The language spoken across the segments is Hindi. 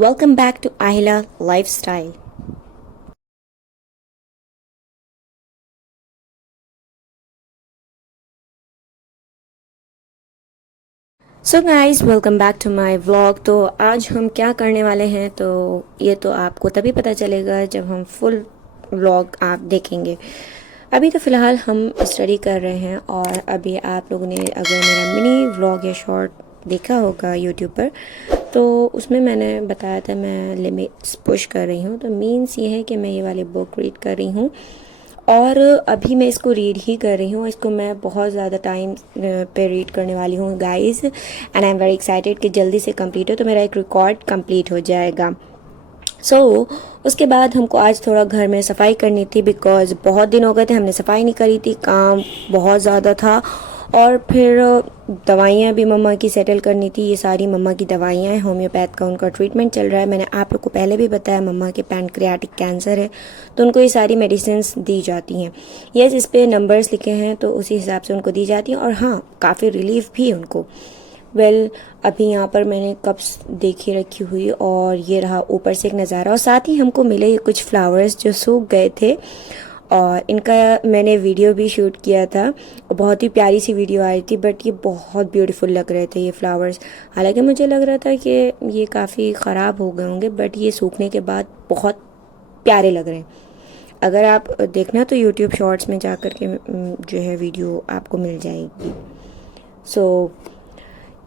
Welcome back to Ahila Lifestyle. So guys welcome back to my vlog. तो आज हम क्या करने वाले हैं तो ये तो आपको तभी पता चलेगा जब हम फुल व्लॉग आप देखेंगे। अभी तो फ़िलहाल हम स्टडी कर रहे हैं और अभी आप लोगों ने अगर मेरा मिनी व्लॉग या शॉर्ट देखा होगा यूट्यूब पर तो उसमें मैंने बताया था मैं लिमिट्स पुश कर रही हूँ। तो मीन्स ये है कि मैं ये वाली बुक रीड कर रही हूँ और अभी मैं इसको रीड ही कर रही हूँ। इसको मैं बहुत ज़्यादा टाइम पे रीड करने वाली हूँ guys, and I am very excited कि जल्दी से कंप्लीट हो तो मेरा एक रिकॉर्ड कंप्लीट हो जाएगा। उसके बाद हमको आज थोड़ा घर में सफाई करनी थी बिकॉज़ बहुत दिन हो गए थे हमने सफाई नहीं करी थी, काम बहुत ज़्यादा था। और फिर दवाइयाँ भी मम्मा की सेटल करनी थी। ये सारी मम्मा की दवाइयाँ हैं, होम्योपैथ का उनका ट्रीटमेंट चल रहा है। मैंने आप लोग को पहले भी बताया मम्मा के पैनक्रियाटिक कैंसर है तो उनको ये सारी मेडिसिन दी जाती हैं। यस, इस पर नंबर्स लिखे हैं तो उसी हिसाब से उनको दी जाती हैं और हाँ काफ़ी रिलीफ भी है उनको। अभी यहाँ पर मैंने कप्स देखी रखी हुई और ये रहा ऊपर से एक नज़ारा। और साथ ही हमको मिले ये कुछ फ्लावर्स जो सूख गए थे और इनका मैंने वीडियो भी शूट किया था और बहुत ही प्यारी सी वीडियो आई थी। बट ये बहुत ब्यूटीफुल लग रहे थे ये फ्लावर्स। हालांकि मुझे लग रहा था कि ये काफ़ी ख़राब हो गए होंगे बट ये सूखने के बाद बहुत प्यारे लग रहे हैं। अगर आप देखना तो यूट्यूब शॉर्ट्स में जा कर के जो है वीडियो आपको मिल जाएगी। सो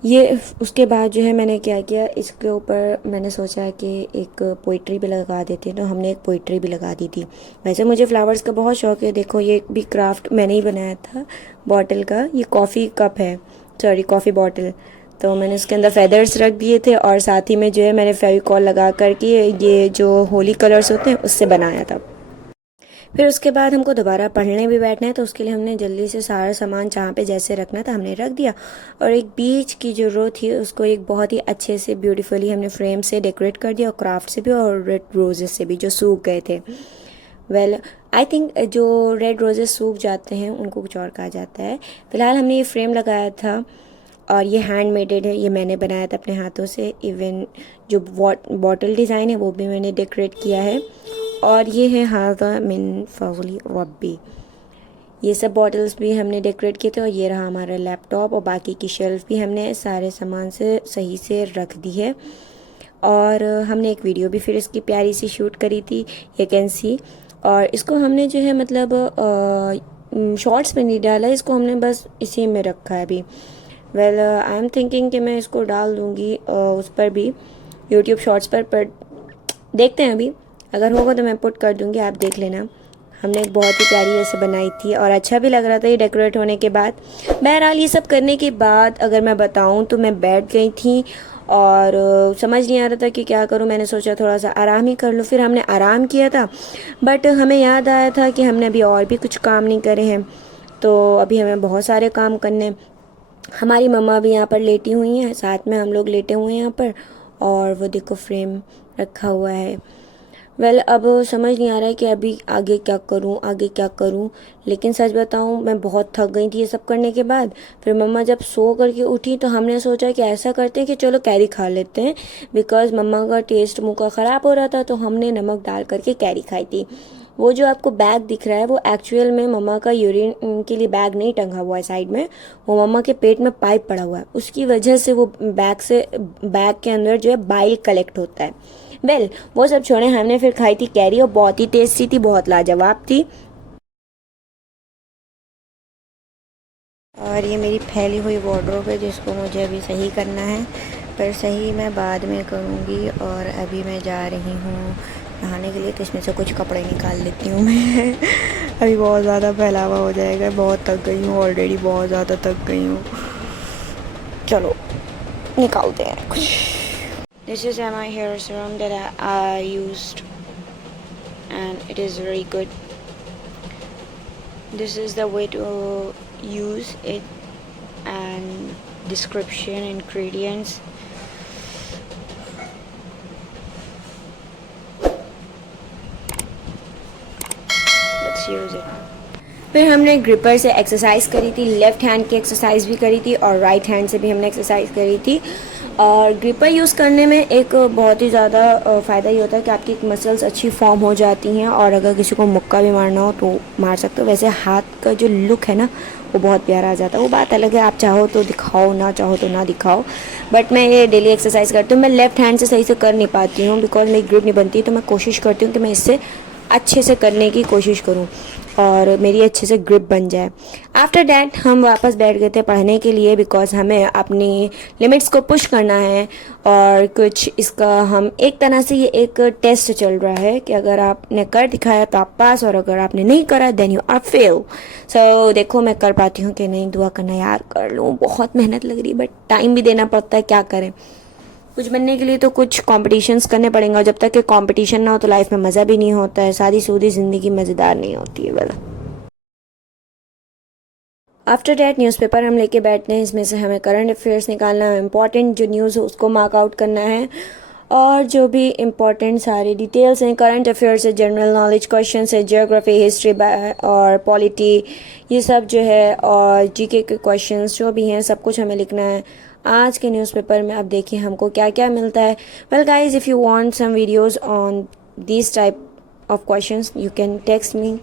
ये उसके बाद जो है मैंने क्या किया, इसके ऊपर मैंने सोचा कि एक पोइट्री भी लगा देते हैं तो हमने एक पोइट्री भी लगा दी थी। वैसे मुझे फ्लावर्स का बहुत शौक है। देखो ये भी क्राफ्ट मैंने ही बनाया था बॉटल का। ये कॉफ़ी कप है, सॉरी कॉफ़ी बॉटल। तो मैंने उसके अंदर फेदर्स रख दिए थे और साथ ही में जो है मैंने फेविकॉल लगा करके ये जो होली कलर्स होते हैं उससे बनाया था। फिर उसके बाद हमको दोबारा पढ़ने भी बैठना है तो उसके लिए हमने जल्दी से सारा सामान जहाँ पे जैसे रखना था हमने रख दिया। और एक बीच की जो रो थी उसको एक बहुत ही अच्छे से ब्यूटीफुली हमने फ्रेम से डेकोरेट कर दिया और क्राफ्ट से भी और रेड रोजेस से भी जो सूख गए थे। आई थिंक जो रेड रोजेस सूख जाते हैं उनको कुछ और कहा जाता है। फ़िलहाल हमने ये फ्रेम लगाया था और ये हैंड मेडेड है, ये मैंने बनाया था अपने हाथों से। इवन जो बॉटल डिज़ाइन है वो भी मैंने डेकोरेट किया है। और ये है हादा मिन फजली रब्बी, ये सब बॉटल्स भी हमने डेकोरेट किए थे। और ये रहा हमारा लैपटॉप और बाकी की शेल्फ भी हमने सारे सामान से सही से रख दी है। और हमने एक वीडियो भी फिर इसकी प्यारी सी शूट करी थी, ये कैन सी। और इसको हमने जो है मतलब शॉर्ट्स में नहीं डाला, इसको हमने बस इसी में रखा है अभी। आई एम थिंकिंग कि मैं इसको डाल दूँगी उस पर भी यूट्यूब शॉर्ट्स पर देखते हैं अभी। अगर होगा तो मैं पुट कर दूँगी, आप देख लेना। हमने एक बहुत ही प्यारी वैसे बनाई थी और अच्छा भी लग रहा था ये डेकोरेट होने के बाद। बहरहाल ये सब करने के बाद अगर मैं बताऊँ तो मैं बैठ गई थी और समझ नहीं आ रहा था कि क्या करूँ। मैंने सोचा थोड़ा सा आराम ही कर लूँ। फिर हमने आराम किया था बट हमें याद आया था कि हमने अभी और भी कुछ काम नहीं करे हैं तो अभी हमें बहुत सारे काम करने हैं। हमारी मम्मा भी यहाँ पर लेटी हुई हैं, साथ में हम लोग लेटे हुए हैं यहाँ पर। और वो देखो फ्रेम रखा हुआ है। अब समझ नहीं आ रहा है कि अभी आगे क्या करूं, आगे क्या करूं। लेकिन सच बताऊं मैं बहुत थक गई थी ये सब करने के बाद। फिर मम्मा जब सो करके उठी तो हमने सोचा कि ऐसा करते हैं कि चलो कैरी खा लेते हैं बिकॉज़ मम्मा का टेस्ट मुंह का ख़राब हो रहा था तो हमने नमक डाल करके कैरी खाई थी। वो जो आपको बैग दिख रहा है वो एक्चुअल में मम्मा का यूरिन के लिए बैग नहीं टंगा हुआ है साइड में, वो मम्मा के पेट में पाइप पड़ा हुआ है, उसकी वजह से वो बैग के अंदर जो है बाइल कलेक्ट होता है। वो सब छोड़े, हमने फिर खाई थी कैरी और बहुत ही टेस्टी थी, बहुत लाजवाब थी। और ये मेरी फैली हुई वार्डरोब है जिसको मुझे अभी सही करना है, पर सही मैं बाद में करूँगी। और अभी मैं जा रही हूँ नहाने के लिए तो इसमें से कुछ कपड़े निकाल लेती हूँ मैं अभी बहुत ज़्यादा फैलावा हो जाएगा, बहुत थक गई हूँ ऑलरेडी, बहुत ज़्यादा थक गई हूँ। चलो निकालते हैं कुछ। This is my hair serum that I used and it is very good. This is the way to use it and description, ingredients. Let's use it. फिर हमने ग्रिपर से एक्सरसाइज करी थी, लेफ़्ट हैंड की एक्सरसाइज भी करी थी और राइट हैंड से भी हमने एक्सरसाइज करी थी। और ग्रिपर यूज़ करने में एक बहुत ही ज़्यादा फ़ायदा ये होता है कि आपकी मसल्स अच्छी फॉर्म हो जाती हैं, और अगर किसी को मुक्का भी मारना हो तो मार सकते हो। वैसे हाथ का जो लुक है ना वो बहुत प्यारा आ जाता है। वो बात अलग है, आप चाहो तो दिखाओ, ना चाहो तो ना दिखाओ। बट मैं ये डेली एक्सरसाइज करती हूँ। मैं लेफ़्ट हैंड से सही से कर नहीं पाती हूँ बिकॉज मेरी ग्रिप नहीं बनती, तो मैं कोशिश करती हूँ कि मैं इससे अच्छे से करने की कोशिश करूँ और मेरी अच्छे से ग्रिप बन जाए। आफ्टर डैट हम वापस बैठ गए थे पढ़ने के लिए बिकॉज हमें अपनी लिमिट्स को पुश करना है। और कुछ इसका हम एक तरह से ये एक टेस्ट चल रहा है कि अगर आपने कर दिखाया तो आप पास, और अगर आपने नहीं करा देन यू आर फेल। सो देखो मैं कर पाती हूँ कि नहीं। दुआ करना यार, कर लूँ। बहुत मेहनत लग रही है बट टाइम भी देना पड़ता है, क्या करें। कुछ बनने के लिए तो कुछ कॉम्पिटिशन्स करने पड़ेंगे, और जब तक कि कंपटीशन ना हो तो लाइफ में मज़ा भी नहीं होता है। सादी सूदी ज़िंदगी मज़ेदार नहीं होती है वाला। आफ्टर डैट न्यूज़पेपर हम लेके बैठते हैं। इसमें से हमें करंट अफेयर्स निकालना है, इंपॉर्टेंट जो न्यूज़ हो उसको मार्क आउट करना है, और जो भी इम्पोर्टेंट सारी डिटेल्स हैं करंट अफेयर्स है, जनरल नॉलेज क्वेश्चन है, जियोग्राफी, हिस्ट्री और पॉलिटी, ये सब जो है, और जीके के क्वेश्चंस जो भी हैं सब कुछ हमें लिखना है आज के न्यूज़पेपर में। अब देखिए हमको क्या क्या मिलता है। Well guys, if you want some videos on this type of questions you can text me.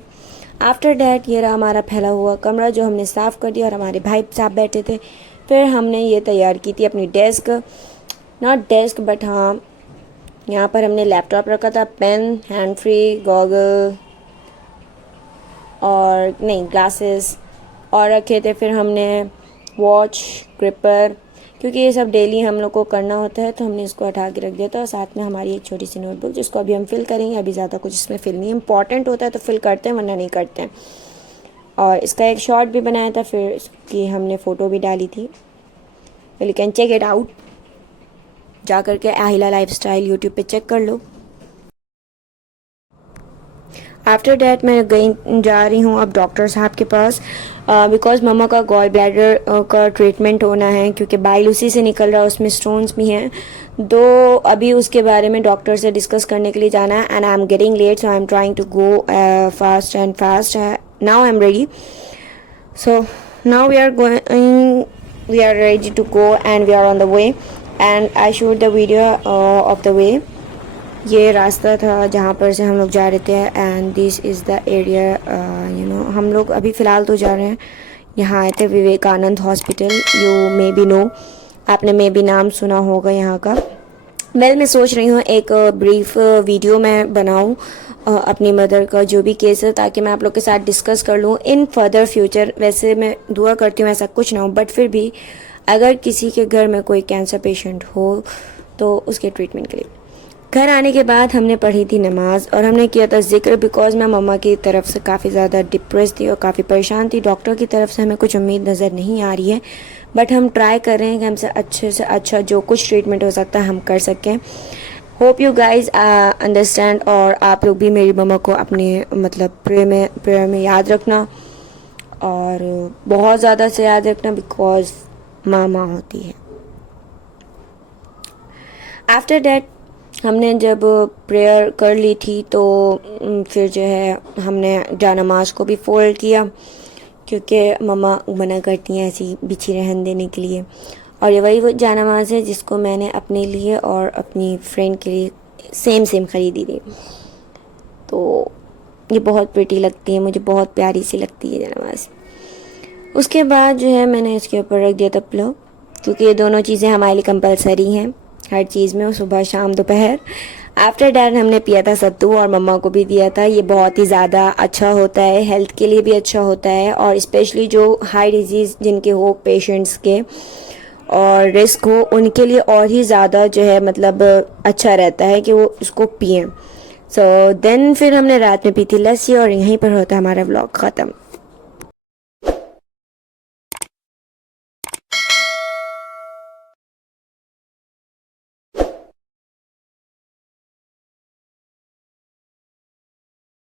After that ये रहा हमारा फैला हुआ कमरा जो हमने साफ़ कर दिया, और हमारे भाई साहब बैठे थे। फिर हमने ये तैयार की थी अपनी डेस्क, नॉट डेस्क बट हाँ, यहाँ पर हमने लैपटॉप रखा था, पेन, हैंड फ्री, गॉगल और नहीं ग्लासेस और रखे थे। फिर हमने वॉच, ग्रिपर, क्योंकि ये सब डेली हम लोग को करना होता है तो हमने इसको हटा के रख दिया था। और साथ में हमारी एक छोटी सी नोटबुक जिसको अभी हम फिल करेंगे। अभी ज़्यादा कुछ इसमें फिल नहीं, इंपॉर्टेंट होता है तो फिल करते हैं वरना नहीं करते हैं। और इसका एक शॉर्ट भी बनाया था, फिर इसकी हमने फ़ोटो भी डाली थी। You can check it out, जा करके आहिला लाइफस्टाइल यूट्यूब पे चेक कर लो। आफ्टर डैट मैं जा रही हूँ अब डॉक्टर साहब के पास बिकॉज़ मम्मा का गॉल ब्लैडर का ट्रीटमेंट होना है, क्योंकि बाइल उसी से निकल रहा है, उसमें स्टोन्स भी हैं। दो अभी उसके बारे में डॉक्टर से डिस्कस करने के लिए जाना है, and I am getting late so I am trying to go fast and fast. Now I am ready, so now we are ready to go and we are on the way, and I shoot the video of the way. ये रास्ता था जहाँ पर से हम लोग जा रहे थे, and this is the area. You know हम लोग अभी फ़िलहाल तो जा रहे हैं, यहाँ आए थे Vivekananda hospital. You may be know, आपने मे बी नाम सुना होगा यहाँ का। मैं सोच रही हूँ एक ब्रीफ वीडियो मैं बनाऊँ अपनी मदर का जो भी केस है, ताकि मैं आप लोग के साथ डिस्कस कर लूँ इन फर्दर फ्यूचर। वैसे मैं दुआ करती हूँ ऐसा कुछ ना हो, बट फिर भी अगर किसी के घर में कोई कैंसर पेशेंट हो तो उसके ट्रीटमेंट के लिए। घर आने के बाद हमने पढ़ी थी नमाज और हमने किया था ज़िक्र, बिकॉज़ मैं मम्मा की तरफ से काफ़ी ज़्यादा डिप्रेस थी और काफ़ी परेशान थी। डॉक्टर की तरफ से हमें कुछ उम्मीद नज़र नहीं आ रही है, बट हम ट्राई कर रहे हैं कि हमसे अच्छे से अच्छा जो कुछ ट्रीटमेंट हो सकता है हम कर सकें। होप यू गाइज अंडरस्टैंड, और आप लोग भी मेरी मम्मा को अपने मतलब प्रेयर में याद रखना, और बहुत ज़्यादा से याद रखना, बिकॉज़ माँ होती है। आफ्टर डैट हमने जब प्रेयर कर ली थी तो फिर जो है हमने जानमाज को भी फोल्ड किया, क्योंकि मम्मा मना करती हैं ऐसी बिछी रहन देने के लिए। और ये वही वो जानमाज है जिसको मैंने अपने लिए और अपनी फ्रेंड के लिए सेम ख़रीदी थी। तो ये बहुत प्रिटी लगती है, मुझे बहुत प्यारी सी लगती है जानमाज। उसके बाद जो है मैंने इसके ऊपर रख दिया था पिलो, क्योंकि ये दोनों चीज़ें हमारे लिए कंपलसरी हैं हर चीज़ में, सुबह शाम दोपहर। आफ्टर डैट हमने पिया था सत्तू और मम्मा को भी दिया था। ये बहुत ही ज़्यादा अच्छा होता है, हेल्थ के लिए भी अच्छा होता है, और स्पेशली जो हाई डिजीज़ जिनके हो पेशेंट्स के और रिस्क हो उनके लिए और ही ज़्यादा जो है मतलब अच्छा रहता है कि वो उसको पिएं। सो देन फिर हमने रात में पी थी लस्सी, और यहीं पर होता है हमारा व्लॉग ख़त्म।